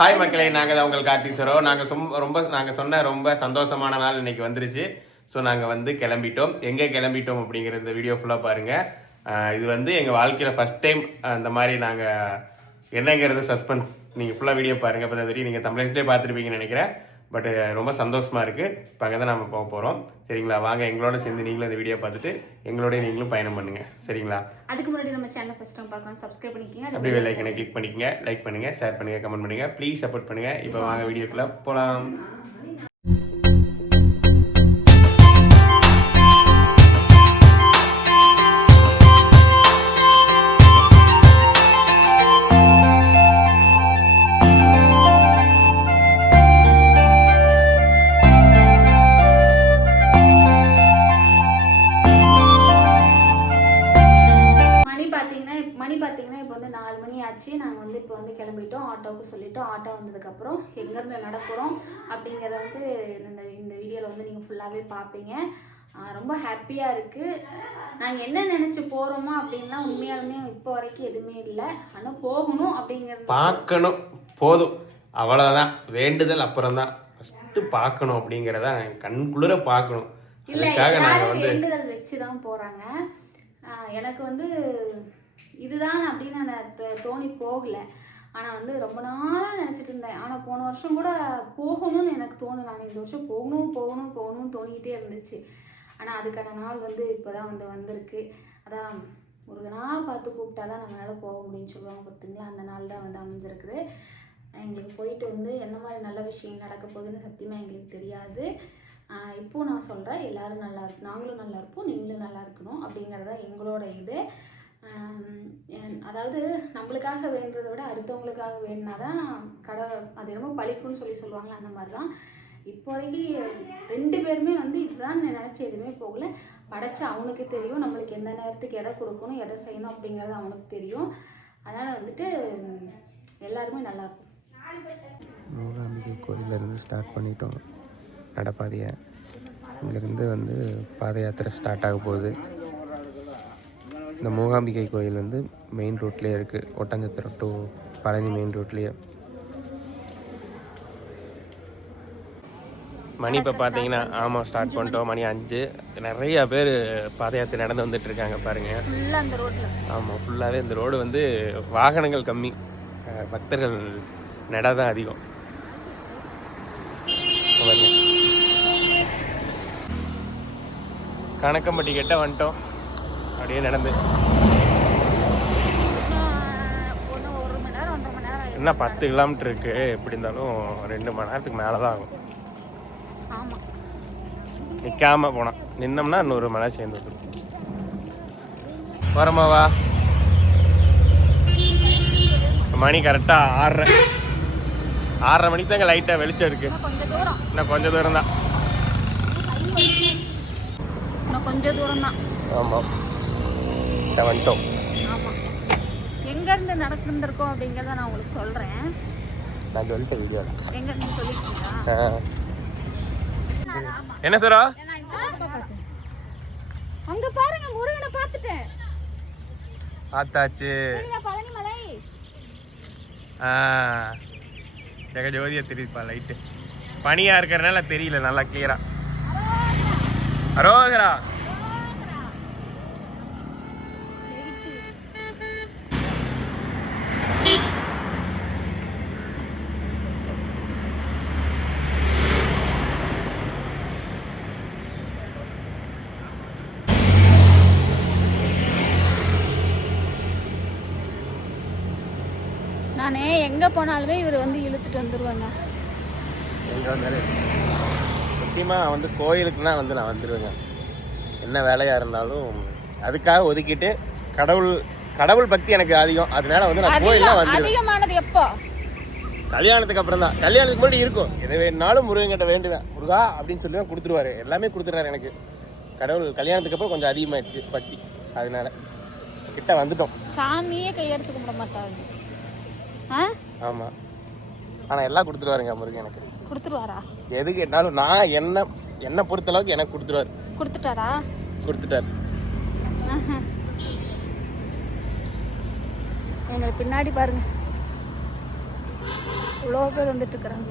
Hi மக்களே நாங்கள் தான் உங்கள் கார்த்திஸ்வரோ நாங்கள் சும் ரொம்ப நாங்கள் சொன்ன ரொம்ப சந்தோஷமான நாள் இன்னைக்கு வந்துருச்சு. ஸோ நாங்கள் வந்து கிளம்பிட்டோம். எங்கே கிளம்பிட்டோம் அப்படிங்கிற இந்த வீடியோ ஃபுல்லாக பாருங்கள் இது வந்து எங்கள் வாழ்க்கையில் ஃபஸ்ட் டைம் அந்த மாதிரி நாங்கள் என்னங்கிறது சஸ்பென்ஸ் நீங்கள் ஃபுல்லாக வீடியோ பாருங்கள் அப்போ தான் தெரியும். நீங்கள் தமிழ்லேயே பார்த்துருப்பீங்கன்னு நினைக்கிறேன். பட் ரொம்ப சந்தோஷமாக இருக்குது இப்போ அங்கே தான் நம்ம போக போகிறோம் சரிங்களா? வாங்க எங்களோட சேர்ந்து நீங்களும் இந்த வீடியோ பார்த்துட்டு எங்களோட நீங்களும் பயணம் பண்ணுங்கள் சரிங்களா? அதுக்கு முன்னாடி நம்ம சேனல் ஃபர்ஸ்ட் டைம் பார்க்கலாம் சப்ஸ்கிரைப் பண்ணிக்கோங்க. அப்படியே பெல் ஐக்கனை கிளிக் பண்ணிக்கங்க. லைக் பண்ணுங்க ஷேர் பண்ணுங்க கமெண்ட் பண்ணுங்க. ப்ளீஸ் சப்போர்ட் பண்ணுங்க. இப்போ வாங்க வீடியோக்குள்ள போலாம். வந்து நாலு மணி ஆச்சு. நாங்கள் வந்து இப்போ வந்து கிளம்பிட்டோம். ஆட்டோவுக்கு சொல்லிட்டோம். ஆட்டோ வந்ததுக்கப்புறம் எங்கேருந்து நடக்கிறோம் அப்படிங்கிறத வந்து இந்த இந்த வீடியோவில் வந்து நீங்கள் ஃபுல்லாகவே பார்ப்பீங்க ரொம்ப ஹாப்பியாக இருக்குது நாங்கள் என்ன நினச்சி போகிறோமோ அப்படின்னா உண்மையாலுமே இப்போ வரைக்கும் எதுவுமே இல்லை. ஆனால் போகணும் அப்படிங்கிறது பார்க்கணும் போதும். அவ்வளோதான் வேண்டுதல் அப்புறம் தான் ஃபஸ்ட்டு பார்க்கணும் அப்படிங்கிறத கண் குளிர பார்க்கணும் இல்லை வேண்டுதல் வச்சு தான் போகிறாங்க எனக்கு வந்து இதுதான் அப்படின்னு நான் தோணி போகல. ஆனால் வந்து ரொம்ப நாளாக நினச்சிட்டு இருந்தேன். ஆனால் போன வருஷம் கூட போகணும்னு எனக்கு தோணும் நான் இந்த வருஷம் போகணும் போகணும் போகணும்னு தோணிக்கிட்டே இருந்துச்சு. ஆனால் அதுக்கான நாள் வந்து இப்போ தான் வந்து வந்திருக்கு. அதான் முருகனா பார்த்து கூப்பிட்டா தான் நம்மளால் போக முடியும்னு சொல்லுவாங்க பார்த்தீங்களா அந்த நாள் தான் வந்து அமைஞ்சிருக்குது. எங்களுக்கு போயிட்டு வந்து என்ன மாதிரி நல்ல விஷயம் நடக்க போகுதுன்னு சத்தியமாக எங்களுக்கு தெரியாது. இப்போது இப்போ நான் சொல்கிறேன் எல்லோரும் நல்லா இருக்கும் நாங்களும் நல்லா இருப்போம் நீங்களும் நல்லா இருக்கணும் அப்படிங்கிறத எங்களோட இது. அதாவது நம்மளுக்காக வேண்டுறத விட அடுத்தவங்களுக்காக வேணுனா தான் கடை அது என்னமோ பழிக்கும்னு சொல்லி சொல்லுவாங்களே அந்த மாதிரி தான் இப்போதைக்கு ரெண்டு பேருமே வந்து இதுதான் நினச்சி எதுவுமே போகல. படைச்சு அவனுக்கு தெரியும் நம்மளுக்கு எந்த நேரத்துக்கு எடை கொடுக்கணும் எதை செய்யணும் அப்படிங்கிறது அவனுக்கு தெரியும். அதனால் வந்துட்டு எல்லாருமே நல்லா இருக்கும். மூகாம்பிகை கோயிலேருந்து ஸ்டார்ட் பண்ணிட்டோம். நடப்பாதையை. இங்கேருந்து வந்து பாத யாத்திரை ஸ்டார்ட் ஆக போகுது. இந்த மூகாம்பிகை கோயில் வந்து மெயின் ரோட்லேயே இருக்குது ஒட்டஞ்சத்திரம் டு பழனி மெயின் ரோட்லேயே மணி இப்போ பார்த்தீங்கன்னா ஆமாம் ஸ்டார்ட் பண்ணிட்டோம். மணி அஞ்சு. நிறைய பேர் பாத யாத்திரை நடந்து வந்துட்டு இருக்காங்க ரோட்டில் ஆமாம் ஃபுல்லாகவே இந்த ரோடு வந்து வாகனங்கள் கம்மி. பக்தர்கள் நட தான் அதிகம். பாருங்க. கணக்கம்பட்டி கிட்ட வந்துட்டோம். அப்படியே நடந்து. என்ன பத்து கிலோமீட்டர் இருக்கு? எப்படி இருந்தாலும் ரெண்டு மணி நேரத்துக்கு மேலே தான் ஆகும். நிற்காம போனோம் நின்னோம்னா இன்னொரு மணி நேரம் சேர்ந்து வந்துடும் வரமாவா மணி கரெக்டாக ஆறரை. ஆறரை மணிக்கு தாங்க லைட்டாக வெளிச்சம் இருக்கு. கொஞ்சம் தூரம் இன்னும் கொஞ்சம் தூரம் தான். கொஞ்சம் தூரம் தான். ஆமாம் வந்துட்டோம் ஆமாம் எங்கேருந்து நடந்துருக்கோம் அப்படிங்கிறத நான் உங்களுக்கு சொல்கிறேன் நான் சொல்லிட்டேன் வீடியோ எங்கேருந்து சொல்லிட்டீங்களா என்ன சொல்றா அங்க பாருங்க முருகனை பார்த்துட்டேன். ஆத்தாச்சு தெரியுதா பழனிமலை. ஆ. ஜெக ஜோதியா தெரியுதுப்பா லைட்டு பனியா இருக்கிறனால தெரியல நல்லா கிளியரா அரோகரா. நானே எங்க போனாலுமே இவர் வந்து இழுத்துட்டு வந்துருவாங்க. எங்க வந்தாலும் முக்கியமாக வந்து கோயிலுக்குலாம் வந்து நான் வந்துடுவேங்க என்ன வேலையா இருந்தாலும் அதுக்காக ஒதுக்கிட்டு கடவுள் கடவுள் பக்தி எனக்கு அதிகம். அதனால வந்து நான் கோயிலாம் வந்துடுவேன் அதிகமானது எப்போ? கல்யாணத்துக்கு அப்புறம் தான். கல்யாணத்துக்கு முன்னாடி இருக்கும். எதை வேணாலும் முருகன்கிட்ட வேண்டுவேன். முருகா அப்படின்னு சொல்லி தான் கொடுத்துருவாரு. எல்லாமே கொடுத்துறாரு எனக்கு. கடவுள் கல்யாணத்துக்கு அப்புறம் கொஞ்சம் அதிகமாயிடுச்சு பக்தி. அதனால கிட்ட வந்துட்டோம். சாமியே கையெடுத்து கும்பிட மாட்டாரு ஆ ஆமாம் ஆனால் எல்லாம் கொடுத்துருவாருங்க முருகன் எனக்கு. கொடுத்துருவாரா? எது கேட்டாலும் நான் என்ன என்னை பொறுத்தளவுக்கு எனக்கு கொடுத்துருவாரு. கொடுத்துட்டாரா? கொடுத்துட்டாரு. ஆஹா. எங்களுக்கு பின்னாடி பாருங்க. இவ்வளோ பேர் வந்துட்டு இருக்கிறாங்க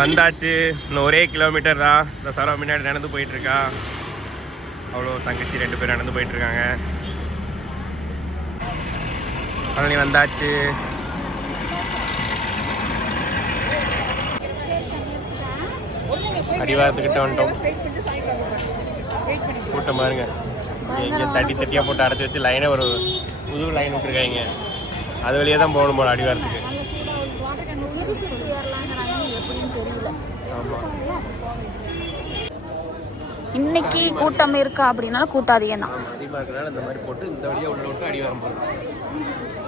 வந்தாச்சு. இன்னும் ஒரே கிலோமீட்டர் தான். இந்த சரவ முன்னாடி நடந்து போயிட்டு இருக்கா. அவ்வளோ தங்கச்சி ரெண்டு பேரும் நடந்து போயிட்டு இருக்காங்க. பழனி வந்தாச்சு. அடிவாரத்துக்கிட்ட வந்துட்டோம். கூட்டம் பாருங்க. இங்கே தட்டி தட்டியாக போட்டு அடைச்சி வச்சு லைனை ஒரு புது லைன் விட்டுருக்காங்க. அது வழியே தான் போகணும் போல அடிவாரத்துக்கு. இன்னைக்கு கூட்டம் இருக்கா அப்படின்னாலும் கூட்டம் அதிகம் தான் அதிகமாக இருக்கிறனால இந்த மாதிரி போட்டு இந்த வழியாக உள்ள விட்டு அடிவாரம் போகணும்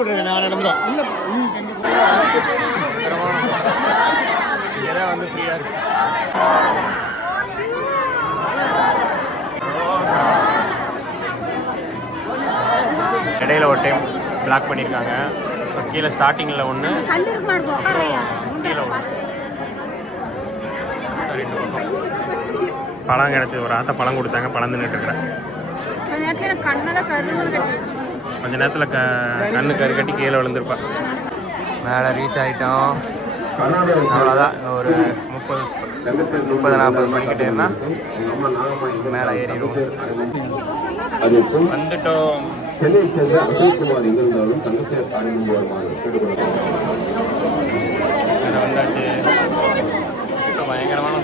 விட்ருங்க நான் தான் வந்து ஃப்ரீயாக இருக்கு. இடையில ஒரு டைம் பிளாக் பண்ணியிருக்காங்க ஸோ கீழே ஸ்டார்டிங்கில் ஒன்று கீழே ஒன்று ரெண்டு பக்கம். பழம் கிடச்சி ஒரு ஆத்த பழம் கொடுத்தாங்க. பழம் தின்னுட்டு இருக்கிறேன். கொஞ்ச நேரத்தில் க கண்ணு கரு கட்டி கீழே விழுந்திருப்பா. மேலே ரீச் ஆகிட்டோம் அவ்வளோதான் ஒரு முப்பது முப்பது நாற்பது மணிக்கிட்டே இருந்தால் மேலே ஏறிடுவோம். வந்துட்டோம். சேர்ந்த அசோக்குமார் தங்கத்தை வருமாறு வந்தாச்சு பயங்கரமான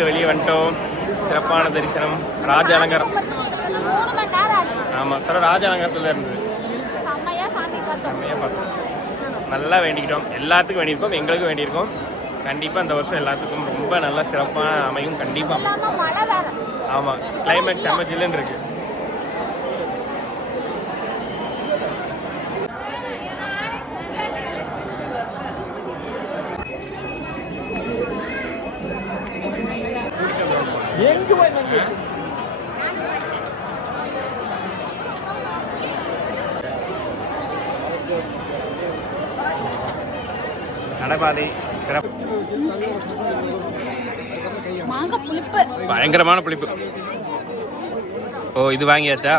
கும்பிட்டு வெளியே வந்துட்டோம். சிறப்பான தரிசனம். ராஜ அலங்காரம் ஆமாம் சார் ராஜ அலங்காரத்தில் இருந்தது செம்மையாக பார்த்தோம். நல்லா வேண்டிக்கிட்டோம். எல்லாத்துக்கும் வேண்டியிருக்கோம். எங்களுக்கும் வேண்டியிருக்கோம். கண்டிப்பாக இந்த வருஷம் எல்லாத்துக்கும் ரொம்ப நல்லா சிறப்பான அமையும். கண்டிப்பாக ஆமாம் கிளைமேட் செம்ம ஜில்லுன்னு இருக்கு. நடைபாதை சிறப்பு பயங்கரமான புளிப்பு. ஓ இது வாங்கியாச்சா?